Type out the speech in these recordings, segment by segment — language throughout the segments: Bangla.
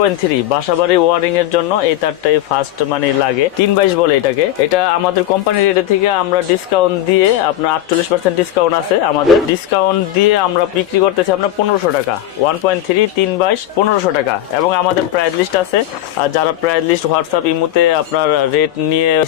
রেটে নিয়ে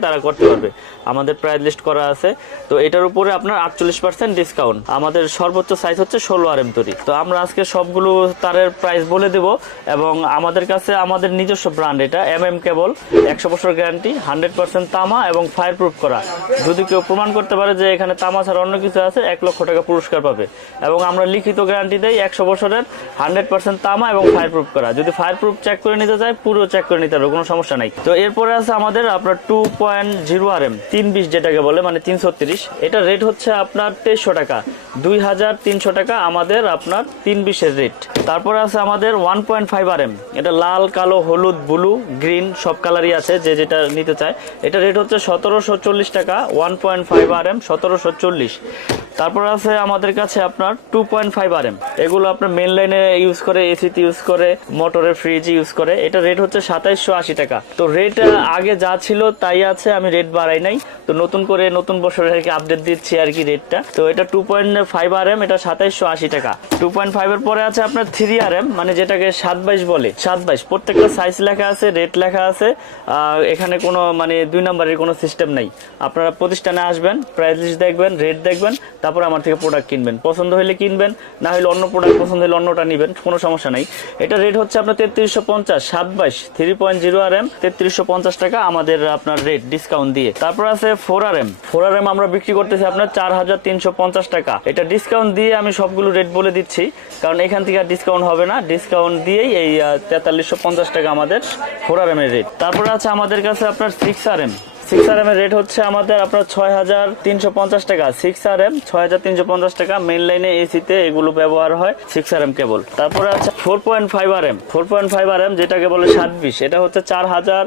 তারা করতে পারবে। আমাদের প্রাইস লিস্ট করা আছে। তো এটার উপরে আপনার আটচল্লিশ পার্সেন্ট ডিসকাউন্ট আমাদের সর্বোচ্চ সাইজ হচ্ছে ষোলো আর এম তৈরি। তো আমরা আজকে সবগুলো তারের প্রাইস বলে দেব। এবং আমাদের কাছে আমাদের নিজস্ব ব্র্যান্ড এটা এম এম কেবল একশো বছর গ্যারান্টি হান্ড্রেড পার্সেন্ট তামা এবং ফায়ার প্রুফ করা। যদি কেউ প্রমাণ করতে পারে যে এখানে তামা ছাড়া অন্য কিছু আছে, এক লক্ষ টাকা পুরস্কার পাবে। এবং আমরা লিখিত গ্যারান্টি দেই একশো বছরের হান্ড্রেড পার্সেন্ট তামা এবং ফায়ার প্রুফ করা। যদি ফায়ার প্রুফ চেক করে নিতে চায়, পুরো চেক করে নিতে হবে, কোনো সমস্যা নাই। তো এরপরে আছে আমাদের আপনার two point zero R M তিন বিশ যেটাকে বলে মানে তিনশো তিরিশ। এটা রেট হচ্ছে আপনার তেইশশো টাকা। দুই হাজার তিনশো টাকা আমাদের আপনার তিন বিশের রেট তারপরে আছে আমাদের one point five R M এটা লাল, কালো, হলুদ ব্লু গ্রিন সব কালারই আছে, যে যেটা নিতে চায়। এটা রেট হচ্ছে সতেরোশো চল্লিশ টাকা one point five R M সতেরোশো চল্লিশ। তারপর আছে আমাদের কাছে আপনার two point five R M এগুলো আপনার মেন লাইনে ইউজ করে এসিতে ইউজ করে মোটরে ফ্রিজ ইউজ করে। এটা রেট হচ্ছে সাতাইশশো আশি টাকা। তো রেট আগে যা ছিল তাই আছে, আমি রেট বাড়াই নাই। তো নতুন করে নতুন বছরের আর কি আপডেট দিচ্ছি আর কি রেটটা তো এটা two point five R M এটা সাতাইশশো আশি টাকা। টু পয়েন্ট ফাইভ এর পরে আছে আপনার থ্রি আর এম মানে যেটাকে সাত বাইশ বলে। সাত বাইশ, প্রত্যেকটা সাইজ লেখা আছে রেট লেখা আছে। এখানে কোনো মানে দুই নম্বরের কোনো সিস্টেম নাই। আপনারা প্রতিষ্ঠানে আসবেন প্রাইস লিস্ট দেখবেন রেট দেখবেন। তারপর আমার থেকে প্রোডাক্ট কিনবেন। পছন্দ হলে কিনবেন, না হলে অন্য প্রোডাক্ট পছন্দ হলে অন্যটা নেবেন, কোনো সমস্যা নাই। এটা রেট হচ্ছে আপনার তেত্রিশশো পঞ্চাশ সাত বাইশ three point zero R M তেত্রিশশো পঞ্চাশ টাকা আমাদের আপনার রেট ডিসকাউন্ট দিয়ে। তারপর আছে four R M four R M আমরা বিক্রি করতেছি আপনার চার হাজার তিনশো পঞ্চাশ টাকা। এটা ডিসকাউন্ট দিয়ে আমি সবগুলো রেট বলে দিচ্ছি, কারণ এখান থেকে আর ডিসকাউন্ট হবে না। ডিসকাউন্ট দিয়েই এই তেতাল্লিশশো পঞ্চাশ টাকা আমাদের ফোর আর এম এর রেট তারপরে আছে আমাদের কাছে আপনার six R M six R M এর রেট হচ্ছে আমাদের আপনার ছয় হাজার তিনশো পঞ্চাশ টাকা। সিক্স আর এম ছয় হাজার তিনশো পঞ্চাশ টাকা। মেন লাইনে এসিতে এগুলো ব্যবহার হয় সিক্স আর এম কেবল তারপরে আছে four point five R M four point five R M যেটাকে বলে সাত বিশ এটা হচ্ছে চার হাজার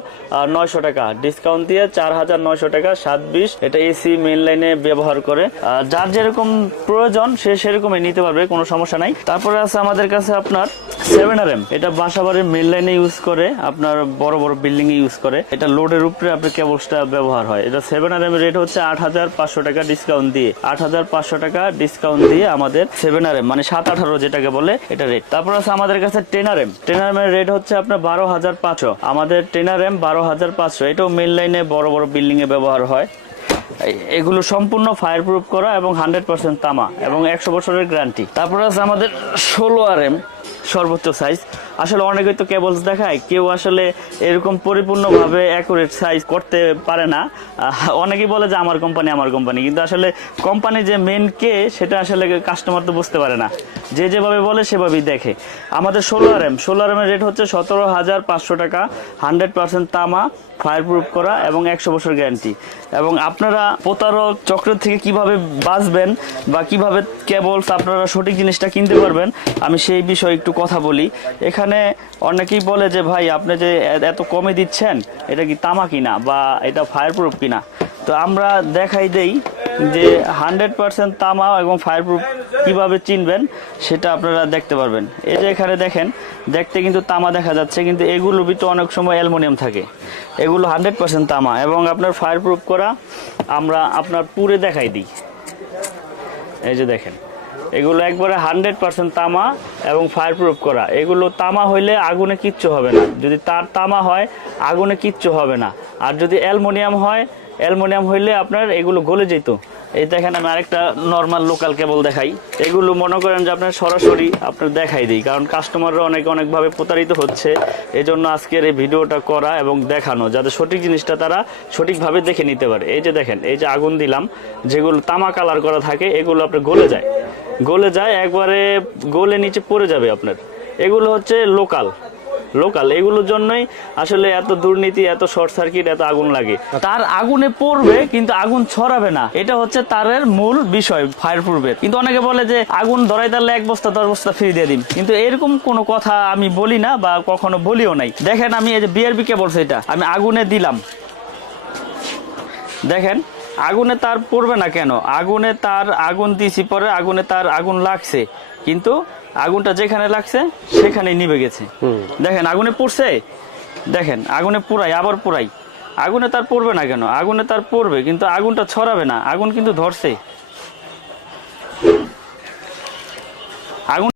নয়শো টাকা। ডিসকাউন্ট দিয়ে চার হাজার নয়শো টাকা সাত বিশ এটা এসি মেন লাইনে ব্যবহার করে। যার যেরকম প্রয়োজন, সে সেরকমই নিতে পারবে, কোনো সমস্যা নাই। তারপরে আছে আমাদের কাছে আপনার সেভেন আর এম এটা বাসাবাড়ির মেন লাইনে ইউজ করে, আপনার বড় বড় বিল্ডিং ইউজ করে। এটা লোডের উপরে আপনার কেবলসটা ব্যবহার হয়। এটা সেভেন আর এম রেট হচ্ছে আট হাজার পাঁচশো টাকা ডিসকাউন্ট দিয়ে। আট হাজার পাঁচশো টাকা ডিসকাউন্ট দিয়ে আমাদের সেভেন আর এম মানে সাত আঠারো যেটাকে বলে, এটা রেট তারপর আছে আমাদের কাছে ten R M ten R এর রেট হচ্ছে আপনার বারো হাজার পাঁচশো। আমাদের টেন আর এম বারো হাজার পাঁচশো। এটাও মেন লাইনে বড় বড় বিল্ডিং এ ব্যবহার হয়। এগুলো সম্পূর্ণ ফায়ার প্রুফ করা এবং হান্ড্রেড পার্সেন্ট তামা এবং একশো বছরের গ্যারান্টি তারপর আছে আমাদের ষোলো আর এম সর্বোচ্চ সাইজ আসলে অনেকে তো কেবলস দেখায়, কেউ আসলে এরকম পরিপূর্ণভাবে অ্যাকুরেট সাইজ করতে পারে না। অনেকেই বলে যে আমার কোম্পানি আমার কোম্পানি কিন্তু আসলে কোম্পানি যে মেন কে, সেটা আসলে কাস্টমার তো বুঝতে পারে না। যে যেভাবে বলে, সেভাবেই দেখে। আমাদের ষোলো আর এম ষোলো আর এর রেট হচ্ছে সতেরো হাজার পাঁচশো টাকা হান্ড্রেড পার্সেন্ট তামা ফায়ার প্রুফ করা এবং একশো বছর গ্যারান্টি এবং আপনারা প্রতারক চক্রের থেকে কীভাবে বাঁচবেন বা কীভাবে কেবলস আপনারা সঠিক জিনিসটা কিনতে পারবেন, আমি সেই বিষয়ে একটু কথা বলি। এখানে অনেকেই বলে যে, ভাই, আপনি যে এত কমে দিচ্ছেন, এটা কি তামা কিনা বা এটা ফায়ার প্রুফ কিনা তো আমরা দেখাই দেই যে হান্ড্রেড পার্সেন্ট তামা এবং ফায়ার প্রুফ কীভাবে চিনবেন, সেটা আপনারা দেখতে পারবেন। এই যে এখানে দেখেন, দেখতে কিন্তু তামা দেখা যাচ্ছে, কিন্তু এগুলোর ভিতরে অনেক সময় অ্যালুমিনিয়াম থাকে। এগুলো হান্ড্রেড পার্সেন্ট তামা এবং আপনার ফায়ার প্রুফ করা আমরা আপনার পুরে দেখাই দিই। এই যে দেখেন এগুলো একবারে হান্ড্রেড পার্সেন্ট তামা এবং ফায়ার প্রুফ করা। এগুলো তামা হইলে আগুনে কিচ্ছু হবে না। যদি তার তামা হয়, আগুনে কিচ্ছু হবে না। আর যদি অ্যালমোনিয়াম হয়, অ্যালমোনিয়াম হইলে আপনার এগুলো গলে যেত। এই দেখেন, আমি আরেকটা নর্মাল লোকাল কেবল দেখাই। এগুলো মনে করেন যে আপনার সরাসরি আপনার দেখাই দিই, কারণ কাস্টমাররা অনেক অনেকভাবে প্রতারিত হচ্ছে। এই জন্য আজকের এই ভিডিওটা করা এবং দেখানো, যাতে সঠিক জিনিসটা তারা সঠিকভাবে দেখে নিতে পারে। এই যে দেখেন, এই যে আগুন দিলাম, যেগুলো তামা কালার করা থাকে, এগুলো আপনার গলে যায়। গলে যায়, একবারে গলে নিচে পড়ে যাবে আপনার। এগুলো হচ্ছে লোকাল লোকাল এগুলোর জন্যই আসলে এত দুর্নীতি এত শর্ট সার্কিট এত আগুন লাগে। তার আগুনে পড়বে কিন্তু আগুন ছড়াবে না। এটা হচ্ছে তারের মূল বিষয় ফায়ার প্রুফের কিন্তু অনেকে বলে যে আগুন ধরাই তাহলে এক বস্তা দশ বস্তা ফ্রি দিয়ে দিন। কিন্তু এরকম কোনো কথা আমি বলি না বা কখনো বলিও নাই। দেখেন আমি এই যে বিআরবি কে বলছে এটা আমি আগুনে দিলাম। দেখেন আগুনে তার পড়বে না কেন? আগুনে তার আগুন দিছি পরে আগুনে তার আগুন লাগছে। কিন্তু আগুনটা যেখানে লাগছে সেখানেই নিভে গেছে। দেখেন আগুনে পড়ছে? দেখেন আগুনে পুরাই আবার পুরাই আগুনে তার পড়বে না কেন? আগুনে তার পড়বে কিন্তু আগুনটা ছড়াবে না। আগুন কিন্তু ধরছে। আগুন